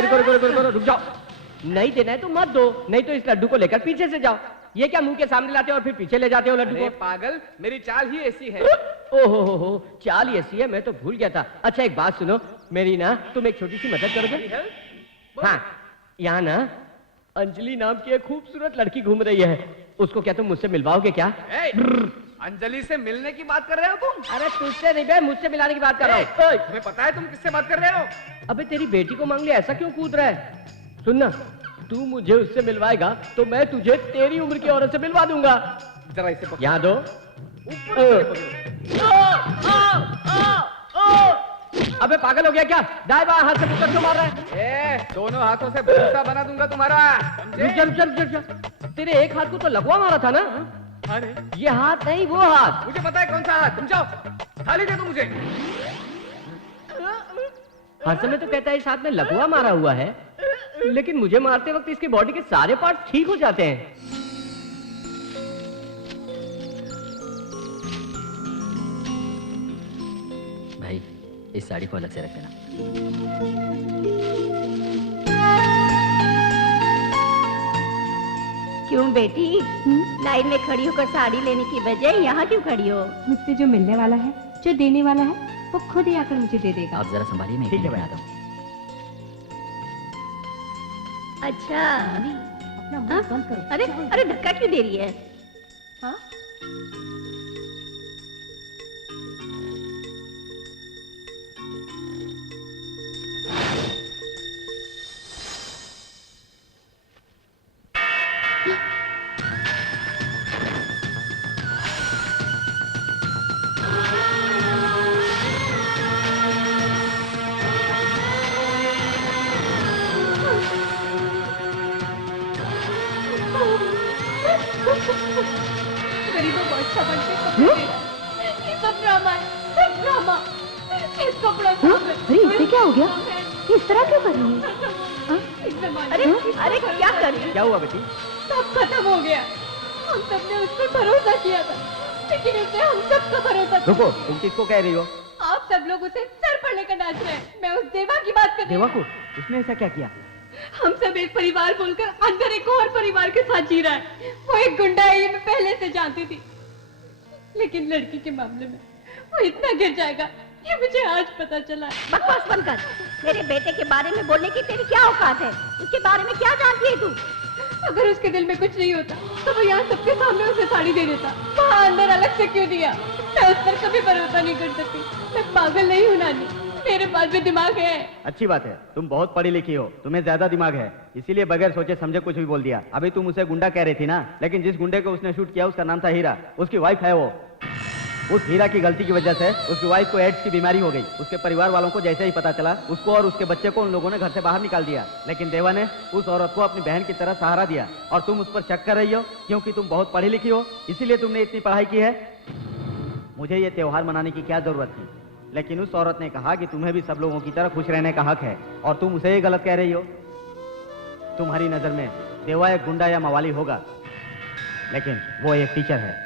रुको, रुक जाओ। नहीं देना है तो मत दो, नहीं तो इस लड्डू को लेकर पीछे से जाओ। ये क्या मुंह के सामने लाते हो और फिर पीछे ले जाते हो लड्डू को? पागल, मेरी चाल ही ऐसी है। ओहो हो, चाल ही ऐसी है, मैं तो भूल गया था। अच्छा एक बात सुनो मेरी ना, तुम एक छोटी सी मदद करोगे? हाँ, यहाँ ना अंजलि नाम की एक खूबसूरत लड़की घूम रही है, उसको क्या तुम मुझसे मिलवाओगे क्या? अंजलि से मिलने की बात कर रहे हो तुम? अरे तुझसे नहीं बे, मुझसे मिलाने की बात कर रहा हूँ। तुम्हें पता है तुम किससे बात कर रहे हो? अबे तेरी बेटी को मांग लिया, ऐसा क्यों कूद रहा है? सुनना, तू मुझे उससे मिलवाएगा तो मैं तुझे तेरी उम्र की औरत से मिलवा दूंगा। जरा इसे यहाँ दो। अबे पागल हो गया क्या? दाएं बाएं हाथ से पुकार क्यों मार रहा है? दोनों हाथों से भूसा बना दूंगा तुम्हारा। तेरे एक हाथ को तो लकवा मारा था ना? अरे ये हाथ नहीं, वो हाथ। मुझे पता है कौन सा हाथ। तुम जाओ, थाली दे दो मुझे। हर समय तो कहता है इस हाथ में लकवा मारा हुआ है, लेकिन मुझे मारते वक्त इसकी बॉडी के सारे पार्ट ठीक हो जाते हैं। भाई इस साड़ी को अलग से रख देना। क्यों बेटी, लाइन में खड़ी होकर साड़ी लेने की बजाय यहाँ क्यों खड़ी हो? मुझसे जो मिलने वाला है, जो देने वाला है, वो खुद ही आकर मुझे दे देगा। आप जरा संभालिए, मैं ठीक है बना दूँ। अच्छा, अपना मुंह बंद करो। अरे अरे धक्का क्यों दे रही है? हाँ? गरीबों को अच्छा बनते कपड़े देना, ये सब ड्रामा है, सब ड्रामा। इस कपड़ों को अरे इससे क्या हो गया? इस तरह क्यों कर रही है? अरे अरे क्या कर रही है? क्या हुआ बेटी? सब खत्म हो गया। हम सबने उस पर भरोसा किया था, लेकिन उसने हम सबका भरोसा तोड़ा। रुको, तुम किसको कह रही हो? आप सब लोग उसे सर पर लेकर नाच रहे हैं। मैं उस देवा की बात कर रही देवा हूँ। को? उसने ऐसा क्या किया? हम सब एक परिवार बोलकर अंदर एक और परिवार के साथ जी रहा है। वो एक गुंडा है, ये मैं पहले से जानती थी, लेकिन लड़की के मामले में वो इतना गिर जाएगा ये मुझे आज पता चला। बकवास बंद कर। मेरे बेटे के बारे में बोलने की तेरी क्या औकात है? उसके बारे में क्या जानती है तू? अगर उसके दिल में कुछ नहीं होता तो वो यहाँ सबके सामने उसे साड़ी दे देता। वहाँ अंदर अलग से क्यों दिया? मैं उस पर कभी भरोसा नहीं कर सकती। मैं पागल नहीं हूँ नानी, मेरे पास भी दिमाग है। अच्छी बात है, तुम बहुत पढ़ी लिखी हो, तुम्हें ज्यादा दिमाग है, इसीलिए बगैर सोचे समझे कुछ भी बोल दिया। अभी तुम उसे गुंडा कह रही थी ना, लेकिन जिस गुंडे को उसने शूट किया उसका नाम था हीरा, उसकी वाइफ है वो। उस हीरा की गलती की वजह से उसकी वाइफ को एड्स की बीमारी हो गई। उसके परिवार वालों को जैसे ही पता चला, उसको और उसके बच्चे को उन लोगों ने घर से बाहर निकाल दिया। लेकिन देवा ने उस औरत को अपनी बहन की तरह सहारा दिया, और तुम उस पर शक कर रही हो क्योंकि तुम बहुत पढ़ी लिखी हो, इसीलिए तुमने इतनी पढ़ाई की है। मुझे ये त्योहार मनाने की क्या जरूरत थी, लेकिन उस औरत ने कहा कि तुम्हें भी सब लोगों की तरह खुश रहने का हक है, और तुम उसे ही गलत कह रही हो। तुम्हारी नजर में देवा एक गुंडा या मवाली होगा, लेकिन वो एक टीचर है।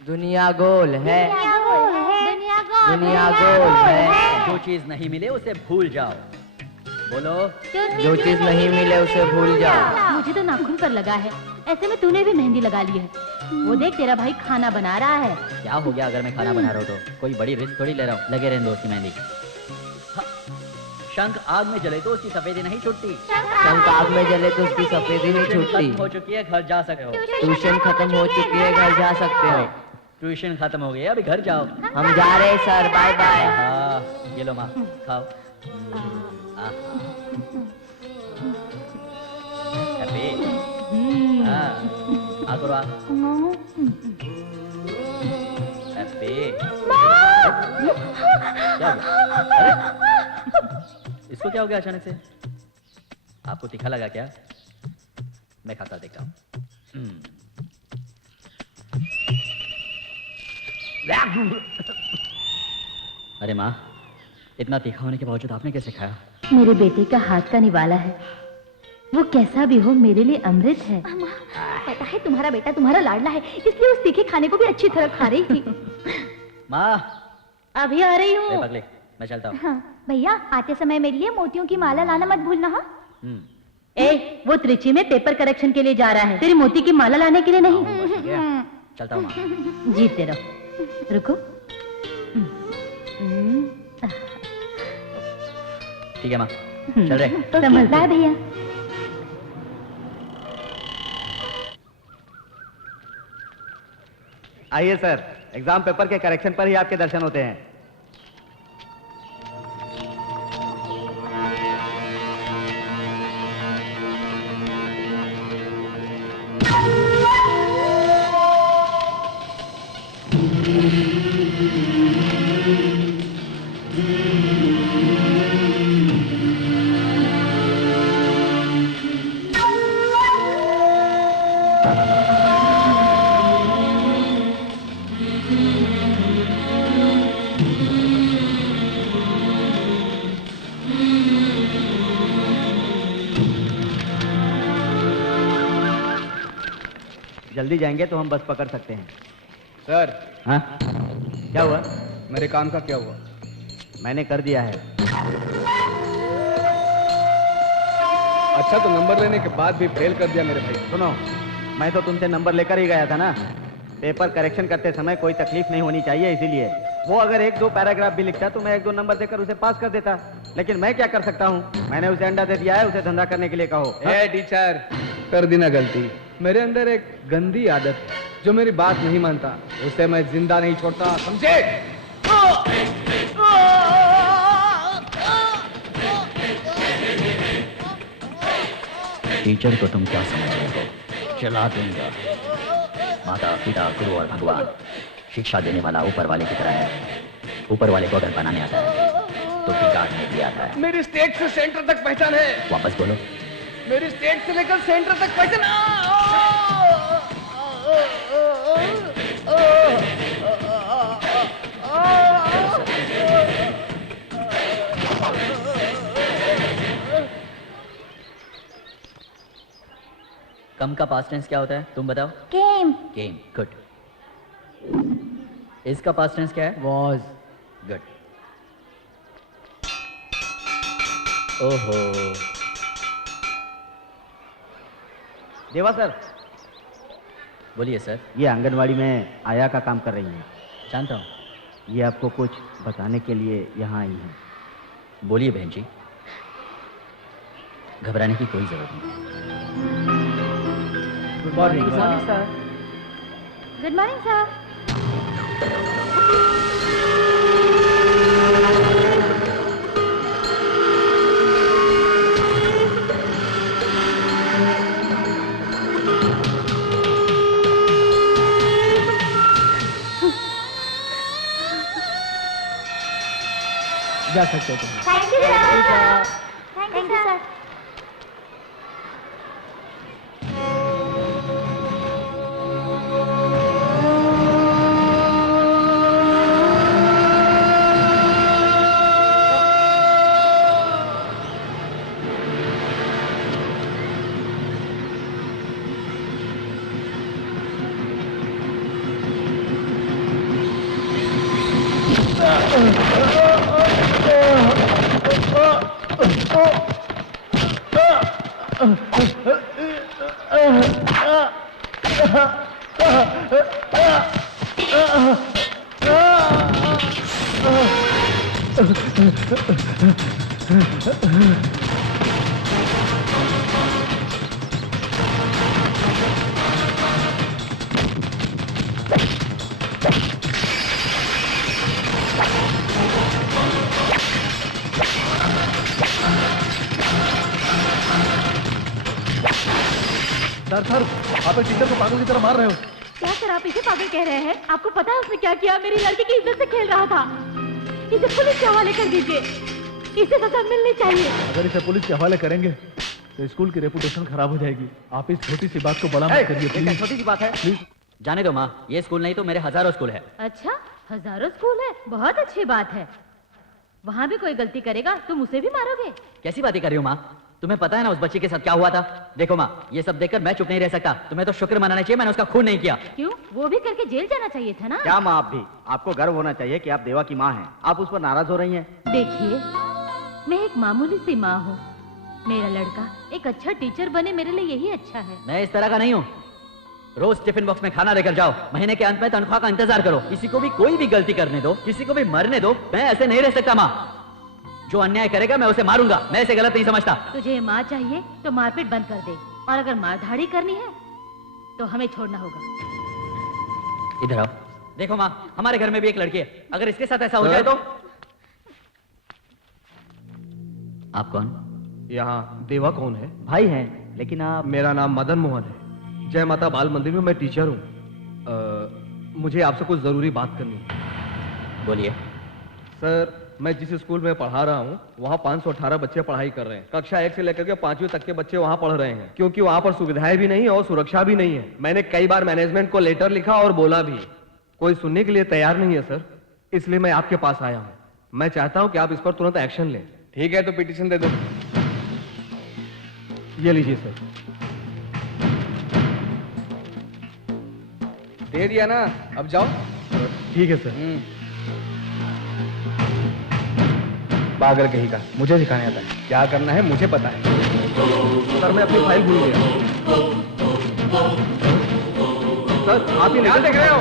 दुनिया गोल है, दुनिया गोल है। जो चीज नहीं मिले उसे भूल जाओ। बोलो, जो चीज नहीं मिले उसे भूल जाओ। मुझे तो नाखून पर लगा है, ऐसे में तूने भी मेहंदी लगा ली है। वो देख तेरा भाई खाना बना रहा है। क्या हो गया अगर मैं खाना बना रहा हूँ तो? कोई बड़ी रिस्क थोड़ी ले रहा हूँ। लगे रहने दो उसकी मेहंदी। शंख आग में जले तो उसकी सफेदी नहीं छूटती। शंख आग में जले तो उसकी सफेदी नहीं छूटती। हो चुकी है, घर जा सकते हो। ट्यूशन खत्म हो चुकी है, घर जा सकते हो। ट्यूशन खत्म हो गई है, अभी घर जाओ। हम जा रहे हैं सर, बाय बाय। हाँ, ये लो माँ, खाओ। हैप्पी। हाँ, आ करो आ। हैप्पी। क्या हो गया? अरे, इसको क्या हो गया अचानक से? आपको तीखा लगा क्या? मैं खाता देखता हूँ। अरे माँ, इतना तीखा होने के बावजूद आपने कैसे खाया? मेरे बेटे का हाथ का निवाला है, वो कैसा भी हो मेरे लिए अमृत है। पता है तुम्हारा बेटा तुम्हारा लाडला है, इसलिए उस तीखे खाने को भी अच्छी तरह खा रही थी। माँ, अभी आ रही हूँ। पगले, मैं चलता हूँ। हाँ भैया, आते समय मेरे लिए मोतियों की माला लाना मत भूलना। हाँ ए, वो त्रिची में पेपर करेक्शन के लिए जा रहा है, तेरी मोती की माला लाने के लिए नहीं। चलता हूँ माँ। जीतते रहो। रुको। ठीक है माँ, चल रहे। समझ। बाय भैया। आइए सर, एग्जाम पेपर के करेक्शन पर ही आपके दर्शन होते हैं। जल्दी जाएंगे तो हम बस पकड़ सकते हैं। सर, हाँ, क्या हुआ? मेरे काम का क्या हुआ? मैंने कर दिया है। अच्छा, तो नंबर लेने के बाद भी फेल कर दिया मेरे भाई। सुनो, मैं तो तुमसे नंबर लेकर ही गया था ना। पेपर करेक्शन करते समय कोई तकलीफ नहीं होनी चाहिए, इसीलिए। वो अगर 1-2 पैराग्राफ भी लिखता तो मैं 1-2 नंबर देकर उसे पास कर देता, लेकिन मैं क्या कर सकता हूँ? मैंने उसे अंडा दे दिया है, उसे धंधा करने के लिए कहो। ए टीचर, कर दी ना गलती। मेरे अंदर एक गंदी आदत है, जो मेरी बात नहीं मानता उसे मैं जिंदा नहीं छोड़ता, समझे? टीचर को तुम क्या समझ रहे हो? चला दूंगा। माता पिता गुरु और भगवान, शिक्षा देने वाला ऊपर वाले की तरह है। ऊपर वाले को अगर बनाने आता है तो बिगाड़ने भी आता है। मेरी स्टेट से सेंटर तक पहचान है। वापस बोलो। मेरी स्टेट से लेकर सेंटर तक पहचान। कम का पास्ट टेंस क्या होता है, तुम बताओ? गेम। Game, good. इसका पास्ट टेंस क्या है? वॉज। गुड। ओहो। देवा सर, बोलिए सर। ये आंगनवाड़ी में आया का काम कर रही हैं। जानता हूँ। ये आपको कुछ बताने के लिए यहाँ आई हैं। बोलिए बहन जी, घबराने की कोई जरूरत नहीं। Good morning sir. Good morning sir. जा सकते हो तुम। Thank you sir. Thank you sir. Sir, आप एक टीचर को पागल की तरह मार रहे हो। क्या सर, आप इसे पागल कह रहे हैं? आपको पता है उसने क्या किया? मेरी लड़की की इज्जत से खेल रहा था। इसे पुलिस के हवाले कर दीजिए, इसे सजा मिलनी चाहिए। अगर इसे पुलिस के हवाले करेंगे तो स्कूल की रेपुटेशन खराब हो जाएगी। आप इस छोटी सी बात को बड़ा मत करिए प्लीज। छोटी सी बात है। प्लीज जाने दो माँ, ये स्कूल नहीं तो मेरे हजारों स्कूल है। अच्छा, हजारों स्कूल है, बहुत अच्छी बात है। वहां भी कोई गलती करेगा तुम उसे भी मारोगे? कैसी बातें कर रही हो माँ? तुम्हें पता है ना उस बच्ची के साथ क्या हुआ था? देखो माँ, ये सब देखकर मैं चुप नहीं रह सकता। तुम्हें तो शुक्र मनाना चाहिए मैंने उसका खून नहीं किया। क्यों? वो भी करके जेल जाना चाहिए था ना। क्या माँ आप भी? आपको गर्व होना चाहिए कि आप देवा की माँ हैं। आप उस पर नाराज हो रही हैं। देखिए, मैं एक मामूली सी माँ हूँ। मेरा लड़का एक अच्छा टीचर बने, मेरे लिए यही अच्छा है। मैं इस तरह का नहीं हूँ। रोज टिफिन बॉक्स में खाना लेकर जाओ, महीने के अंत में तनख्वाह का इंतजार करो। किसी को भी कोई भी गलती करने दो, किसी को भी मरने दो। मैं ऐसे नहीं रह सकता माँ। जो अन्याय करेगा मैं उसे मारूंगा। मैं इसे गलत नहीं समझता। तुझे माँ चाहिए तो मारपीट बंद कर दे, और अगर मारधाड़ी करनी है तो हमें छोड़ना होगा। इधर आओ। देखो माँ, हमारे घर में भी एक लड़की है। अगर इसके साथ ऐसा हो जाए तो। आप कौन? यहाँ देवा कौन है? भाई हैं, लेकिन आप... मेरा नाम मदन मोहन है। जय माता बाल मंदिर में मैं टीचर हूँ। मुझे आपसे कुछ जरूरी बात करनी है। बोलिए। सर, मैं जिस स्कूल में पढ़ा रहा हूँ वहाँ 518 बच्चे पढ़ाई कर रहे हैं। कक्षा 1 से लेकर के 5वीं तक के बच्चे वहाँ पढ़ रहे हैं, क्योंकि वहाँ पर सुविधाएं भी नहीं और सुरक्षा भी नहीं है। मैंने कई बार मैनेजमेंट को लेटर लिखा और बोला भी, कोई सुनने के लिए तैयार नहीं है सर। इसलिए मैं आपके पास आया हूँ। मैं चाहता हूँ कि आप इस पर तुरंत एक्शन लें। ठीक है, तो पिटीशन दे दो। ये लीजिए सर। दे दिया ना, अब जाओ। ठीक है सर। पागल कहीं का, मुझे सिखाने आता है क्या करना है, मुझे पता है। सर, मैं अपनी फाइल भूल गया। सर, आप ही ध्यान देख रहे हो?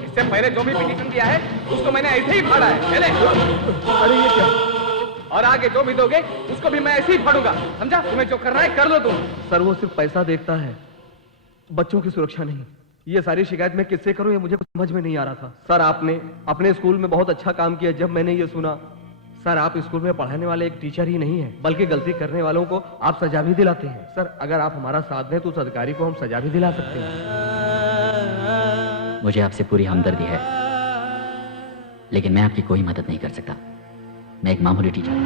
इससे पहले जो भी पिटीशन दिया है उसको मैंने ऐसे ही फाड़ा है। चले। अरे ये क्या? और आगे जो भी दोगे उसको भी मैं ऐसे ही फाड़ूंगा, समझा? तुम्हें जो करना है कर लो तुम। सर, वो सिर्फ पैसा देखता है, बच्चों की सुरक्षा नहीं। ये सारी शिकायत मैं किससे करूं, ये मुझे समझ में नहीं आ रहा था। सर, आपने अपने स्कूल में बहुत अच्छा काम किया। जब मैंने ये सुना, सर, आप स्कूल में पढ़ाने वाले एक टीचर ही नहीं है, बल्कि गलती करने वालों को आप सजा भी दिलाते हैं। सर, अगर आप हमारा साथ दें तो उस अधिकारी को हम सजा भी दिला सकते हैं। मुझे आपसे पूरी हमदर्दी है, लेकिन मैं आपकी कोई मदद नहीं कर सकता। मैं एक मामूली टीचर हूं।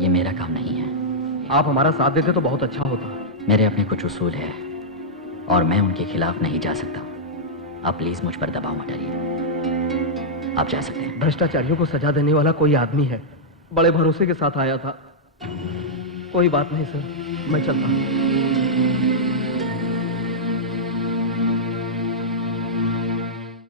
ये मेरा काम नहीं है। आप हमारा साथ देते तो बहुत अच्छा होता। मेरे अपने कुछ उसूल है और मैं उनके खिलाफ नहीं जा सकता। आप प्लीज मुझ पर दबाव मत डालिए। आप जा सकते हैं। भ्रष्टाचारियों को सजा देने वाला कोई आदमी है, बड़े भरोसे के साथ आया था। कोई बात नहीं सर, मैं चलता हूं।